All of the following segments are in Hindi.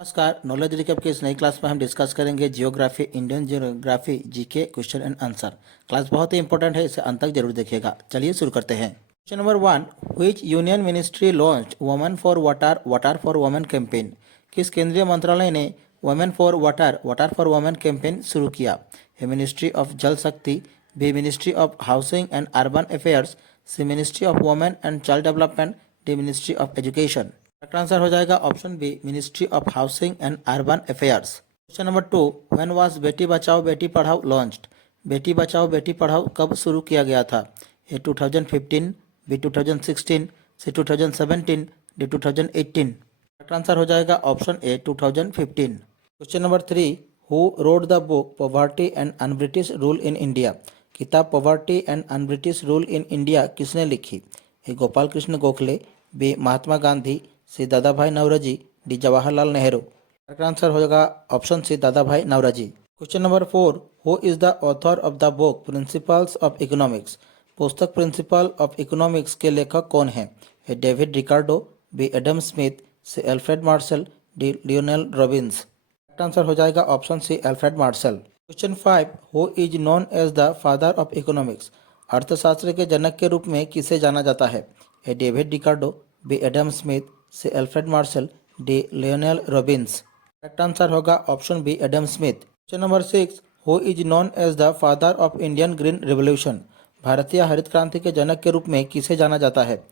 नमस्कार। नॉलेज रिकैप के इस नई क्लास में हम डिस्कस करेंगे geography, Indian geography, GK question and answer. Class बहुत ही इंपॉर्टेंट है, इसे अंत तक जरूर देखिएगा। चलिए शुरू करते हैं। Question number 1, which union ministry launched women for water water for women campaign? किस केंद्रीय मंत्रालय ने women for water water for women campaign शुरू किया? A ministry of Jal Shakti, B ministry of housing and urban affairs, C ministry of women and child development, D ministry of education. Correct answer हो जाएगा option B, ministry of housing and urban affairs. Question number 2, when was Beti Bachao Beti Padhao launched? Beti Bachao Beti Padhao कब शुरू किया गया था? A 2015, B 2016, C 2017, D 2018। Correct answer हो जाएगा option A 2015। Question number 3, who wrote the book poverty and un British rule in India? किताब poverty and un British rule in India किसने लिखी? A Gopal Krishna Gokhale, B Mahatma Gandhi, C Dadabhai Naoroji, D Jawaharlal Nehru. Correct answer हो जाएगा option C, Dadabhai Naoroji. Question number 4, who is the author of the book principles of economics? पुस्तक प्रिंसिपल ऑफ इकोनॉमिक्स के लेखक कौन है? A David Ricardo, B Adam Smith, C Alfred Marshall, D Lionel Robbins. Correct answer हो जाएगा option C, Alfred Marshall. Question 5, who is known as the father of economics? अर्थशास्त्र के जनक के रूप में किसे जाना जाता है? A David Ricardo, B Adam Smith, C Alfred Marshall, D Lionel Robbins. Correct answer होगा option B, Adam Smith. Question number 6, who is known as the father of Indian green revolution? भारतीय हरित क्रांति के जनक के रूप में किसे जाना जाता है?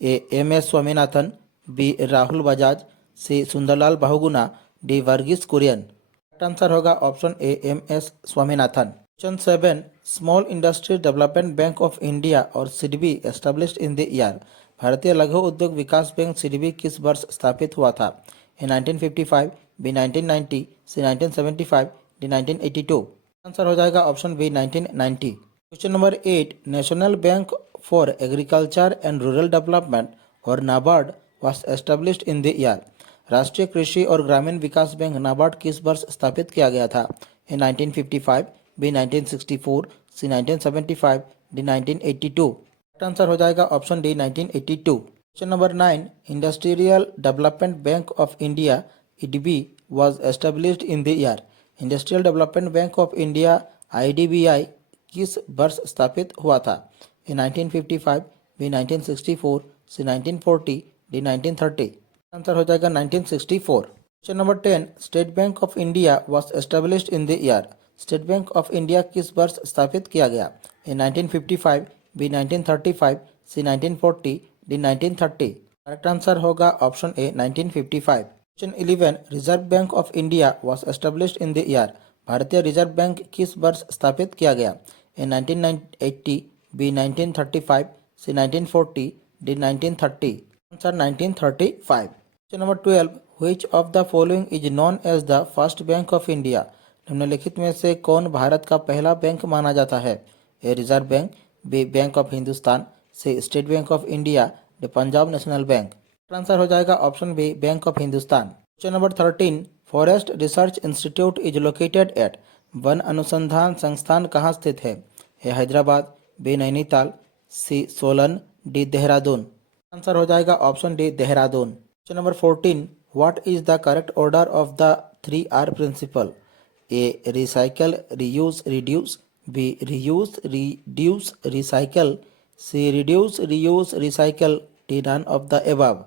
A M S Swaminathan, B Rahul Bajaj, C Sunderlal Bahuguna, D Verghese Kurien. Correct answer होगा option A, M S Swaminathan. Question 7, small industry development bank of India और SIDBI established in the year? भारतीय लघु उद्योग विकास बैंक सिडबी किस वर्ष स्थापित हुआ था? A 1955, B 1990, C 1975, D 1982। Answer हो जाएगा option B, 1990। Question number 8, national bank for agriculture and rural development और NABARD was established in the year? राष्ट्रीय कृषि और ग्रामीण विकास बैंक नाबार्ड किस वर्ष स्थापित किया गया था? A 1955, B 1964, C 1975, D 1982। Correct answer हो जाएगा option D, 1982। Question number 9, industrial development bank of India IDB was established in the year? Industrial development bank of India IDBI किस वर्ष स्थापित हुआ था? A 1955, B 1964, C 1940, D 1930। Answer हो जाएगा 1964। Question number 10, state bank of India was established in the year? State bank of India किस वर्ष स्थापित किया गया? A 1955, B 1935, C 1940, D 1930। Correct answer होगा option A, 1955। Question 11, reserve bank of India was established in the year? भारतीय रिजर्व बैंक किस वर्ष स्थापित किया गया? A 1980, B 1935, C 1940, D 1930। Answer 1935। Question number 12, which of the following is known as the first bank of India? निम्नलिखित में से कौन भारत का पहला बैंक माना जाता है? A reserve bank, B bank of Hindustan, C state bank of India, D Punjab national bank. Answer हो जाएगा option B, bank of Hindustan. Question number 13, forest research institute is located at? वन अनुसंधान संस्थान कहाँ स्थित है? A Hyderabad, B Nainital, C Solan, D Dehradun. Answer हो जाएगा option D, Dehradun. Question number 14, what is the correct order of the 3R principle? A recycle, reuse, reduce, B reuse, reduce, recycle, C reduce, reuse, recycle, D none of the above.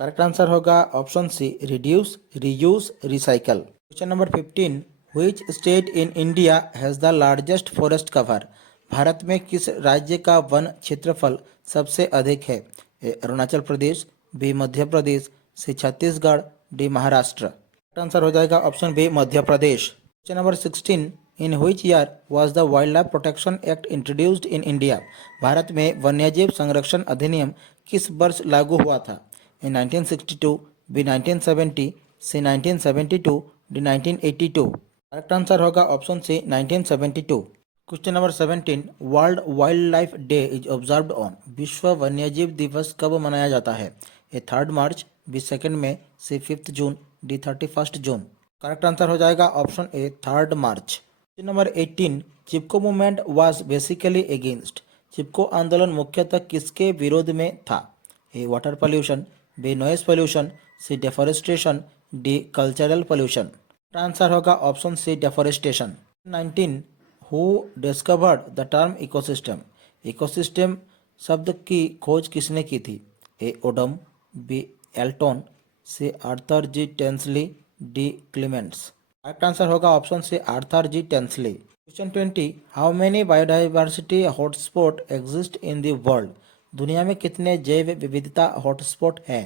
Correct answer होगा option C, reduce, reuse, recycle. Question number 15, which state in India has the largest forest cover? Bharat में किस राज्य का वन क्षेत्रफल सबसे अधिक है? A Arunachal Pradesh, B Madhya Pradesh, C Chhattisgarh, D Maharashtra. Correct answer हो जाएगा option B, Madhya Pradesh. Question number 16, in which year was the wild life protection act introduced in India? Bharat में वन्यजीव संरक्षण अधिनियम किस वर्ष लागू हुआ था? in 1962, B 1970, C 1972, D 1982। Correct answer होगा option C, 1972। Question number 17, world wildlife day is observed on? विश्व वन्यजीव दिवस कब मनाया जाता है? A 3 March, B 2 May, C 5 June, D 31 June. Correct answer हो जाएगा option A, 3 March. Question number 18, Chipko movement was basically against? Chipko आंदोलन मुख्यतः किसके विरोध में था? A water pollution, B noise pollution, C deforestation, D cultural pollution. Answer होगा option C deforestation. 19 who discovered the term ecosystem. Ecosystem शब्द की खोज किसने की थी? A Odum, B Elton, C Arthur G Tansley, D Clements. Correct answer होगा option C Arthur G Tansley. Question 20 how many biodiversity hotspot exist in the world. दुनिया में कितने जैव विविधता हॉटस्पॉट है?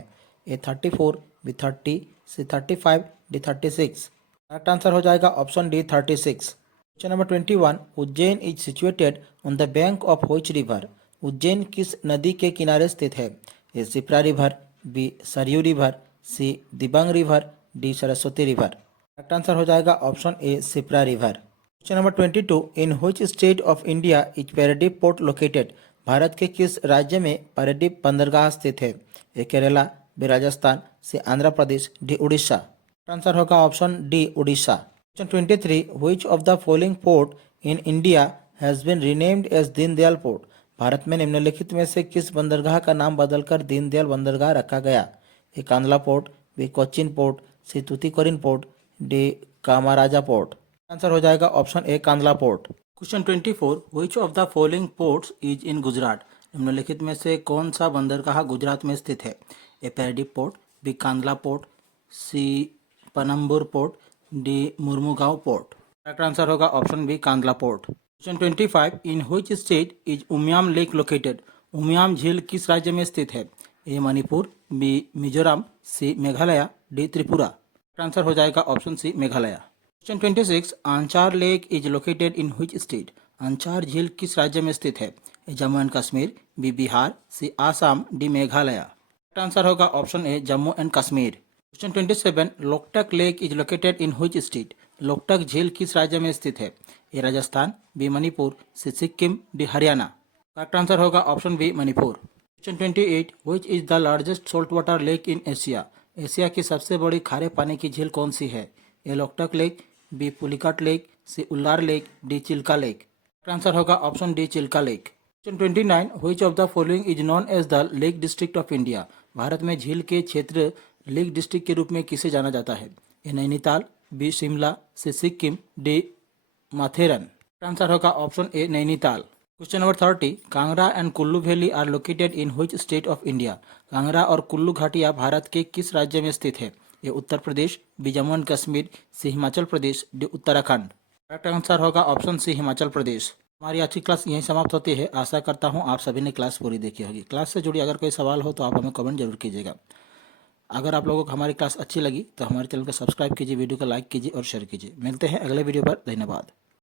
A 34, B 30, C 35, D 36। Correct answer हो जाएगा option D 36। Question number 21 Ujjain is situated on the bank of which river. Ujjain किस नदी के किनारे स्थित है? A Shipra river, B Saryu river, C Dibang river, D Saraswati river. Correct answer हो जाएगा option A Shipra river. Question number 22 in which state of India is Paradip port located. Bharat के किस राज्य में पैराडीप बंदरगाह स्थित है? A Kerala, B Rajasthan, C Andhra Pradesh, D Orissa. Answer होगा option D Orissa. Question 23 which of the following port in India has been renamed as Deendayal port. Bharat में निम्नलिखित में से किस बंदरगाह का नाम बदलकर दीनदयाल बंदरगाह रखा गया? A Kandla port, B Cochin port, C Tuticorin port, D Kamaraja port. Answer हो जाएगा option A Kandla port. Question 24 which of the following ports is in Gujarat. निम्नलिखित में से कौन सा बंदरगाह गुजरात में स्थित है? A Paradip port, B Kandla port, C Panambur port, D Mormugao port. Correct answer होगा option B Kandla port. Question 25 in which state is Umiam lake located. Umiam झील किस राज्य में स्थित है? A Manipur, B Mizoram, C Meghalaya, D Tripura. Answer हो जाएगा option C Meghalaya. Question 26 Anchar lake is located in which state. Anchar झील किस राज्य में स्थित है? ए Jammu and Kashmir, B Bihar, C Assam, D Meghalaya. Answer होगा option A Jammu and Kashmir. Question 27 Loktak lake is located in which state. Loktak झील किस राज्य में स्थित है? A Rajasthan, B Manipur, C Sikkim, D Haryana. Correct answer होगा option B Manipur. Question 28 which is the largest salt water lake in Asia. Asia की सबसे बड़ी खारे पानी की झील कौन सी है? A Loktak lake, B Pulicat lake, C Wular lake, D Chilika lake. Correct answer होगा option D Chilika lake. Question 29 which of the following is known as the lake district of India. Bharat में झील के क्षेत्र लेक डिस्ट्रिक्ट के रूप में किसे जाना जाता है? A Nainital, B Shimla, C Sikkim, D Matheran. Answer होगा option A Nainital. Question number 30 Kangra and Kullu valley are located in which state of India. Kangra और कुल्लू घाटियां भारत के किस राज्य में स्थित है? A Uttar Pradesh, B Jammu and Kashmir, C Himachal Pradesh, D Uttarakhand. Correct answer होगा ऑप्शन सी हिमाचल प्रदेश। हमारी आज की क्लास यहीं समाप्त होती है। आशा करता हूँ आप सभी ने क्लास पूरी देखी होगी। क्लास से जुड़ी अगर कोई सवाल हो तो आप हमें कमेंट जरूर कीजिएगा। अगर आप लोगों को हमारी क्लास अच्छी लगी तो हमारे चैनल को सब्सक्राइब कीजिए, वीडियो को लाइक कीजिए और शेयर कीजिए। मिलते हैं अगले वीडियो पर। धन्यवाद।